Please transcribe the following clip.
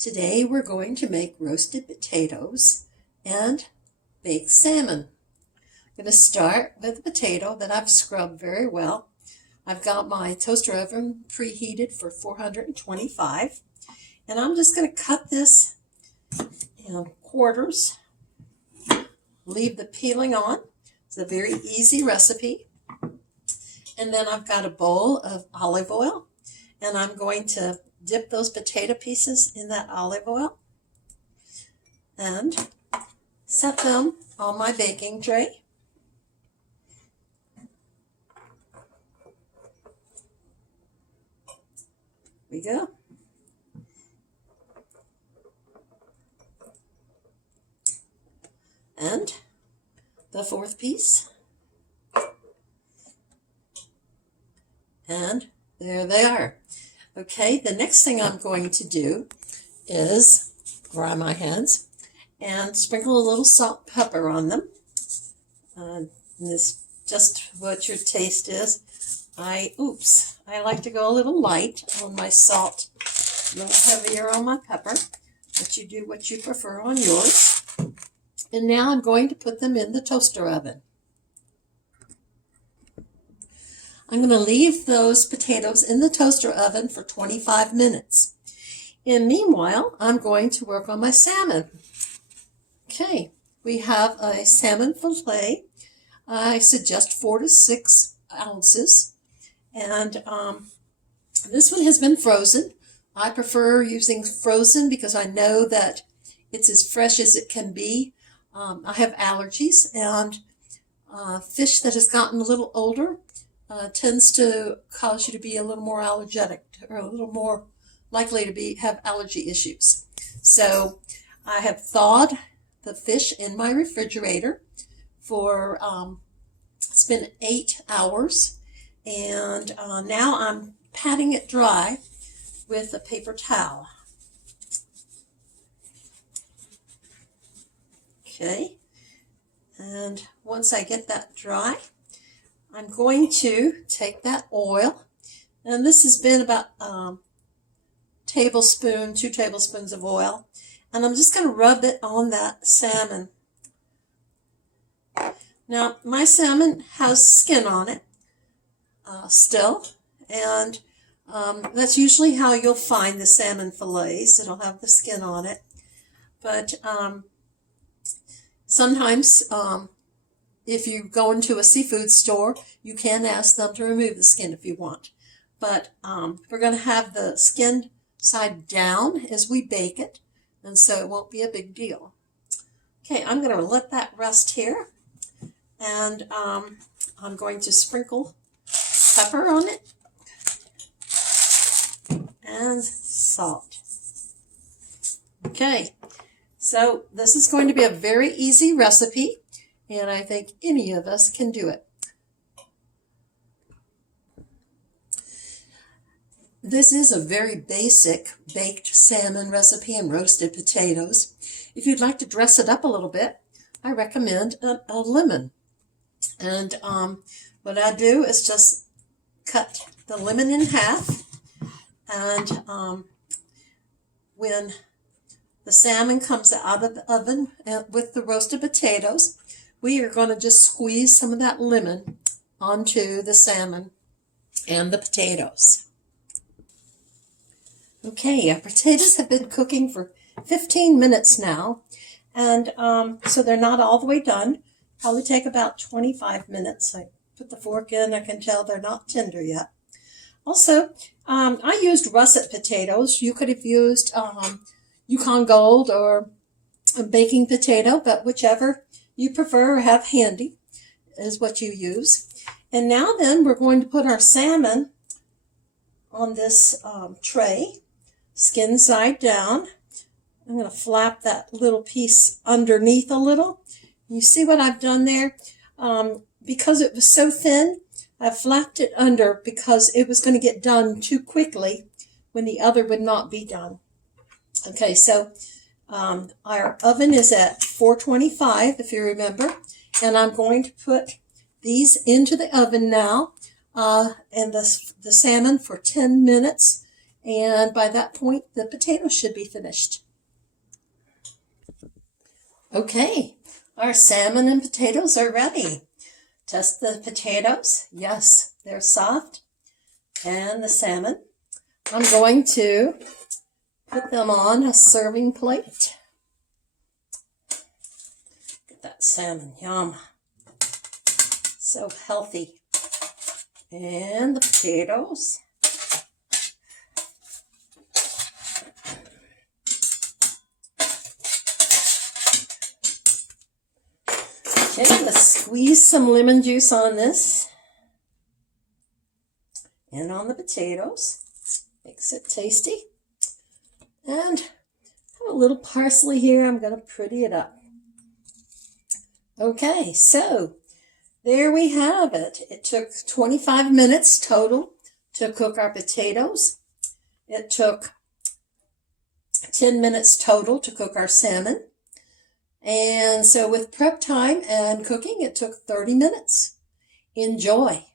Today we're going to make roasted potatoes and baked salmon. I'm going to start with the potato that I've scrubbed very well. I've got my toaster oven preheated for 425, and I'm just going to cut this in quarters. Leave the peeling on. It's a very easy recipe. And then I've got a bowl of olive oil, and I'm going to dip those potato pieces in that olive oil and set them on my baking tray. There we go. And the fourth piece. And there they are. Okay, the next thing I'm going to do is dry my hands and sprinkle a little salt and pepper on them. This just what your taste is. I like to go a little light on my salt, a little heavier on my pepper, but you do what you prefer on yours. And now I'm going to put them in the toaster oven. I'm going to leave those potatoes in the toaster oven for 25 minutes. And meanwhile, I'm going to work on my salmon. Okay, we have a salmon fillet. I suggest 4 to 6 ounces. And this one has been frozen. I prefer using frozen because I know that it's as fresh as it can be. I have allergies, and fish that has gotten a little older tends to cause you to be a little more allergic or a little more likely to have allergy issues. So I have thawed the fish in my refrigerator for it's been 8 hours, and now I'm patting it dry with a paper towel. Okay, and once I get that dry, I'm going to take that oil, and this has been about 2 tablespoons of oil, and I'm just going to rub it on that salmon. Now, my salmon has skin on it still, and that's usually how you'll find the salmon fillets. It'll have the skin on it, but sometimes if you go into a seafood store, you can ask them to remove the skin if you want. But we're going to have the skin side down as we bake it, and so it won't be a big deal. Okay, I'm going to let that rest here, and I'm going to sprinkle pepper on it and salt. Okay, so this is going to be a very easy recipe, and I think any of us can do it. This is a very basic baked salmon recipe and roasted potatoes. If you'd like to dress it up a little bit, I recommend a lemon. And what I do is just cut the lemon in half, and when the salmon comes out of the oven with the roasted potatoes, we are going to just squeeze some of that lemon onto the salmon and the potatoes. Okay, our potatoes have been cooking for 15 minutes now, and so they're not all the way done. Probably take about 25 minutes. I put the fork in, I can tell they're not tender yet. Also, I used russet potatoes. You could have used Yukon Gold or a baking potato, but whichever you prefer or have handy is what you use. And now then, we're going to put our salmon on this tray, skin side down. I'm going to flap that little piece underneath a little. You see what I've done there? Because it was so thin, I flapped it under because it was going to get done too quickly when the other would not be done. Okay, so our oven is at 425, if you remember, and I'm going to put these into the oven now, and the salmon for 10 minutes, And by that point, the potatoes should be finished. Okay, our salmon and potatoes are ready. Test the potatoes. Yes, they're soft. And the salmon. I'm going to put them on a serving plate. Get that salmon, yum. So healthy. And the potatoes. Okay, let's squeeze some lemon juice on this. And on the potatoes. Makes it tasty. And have a little parsley here. I'm going to pretty it up. Okay, so there we have it. It took 25 minutes total to cook our potatoes. It took 10 minutes total to cook our salmon. And so with prep time and cooking, it took 30 minutes. Enjoy.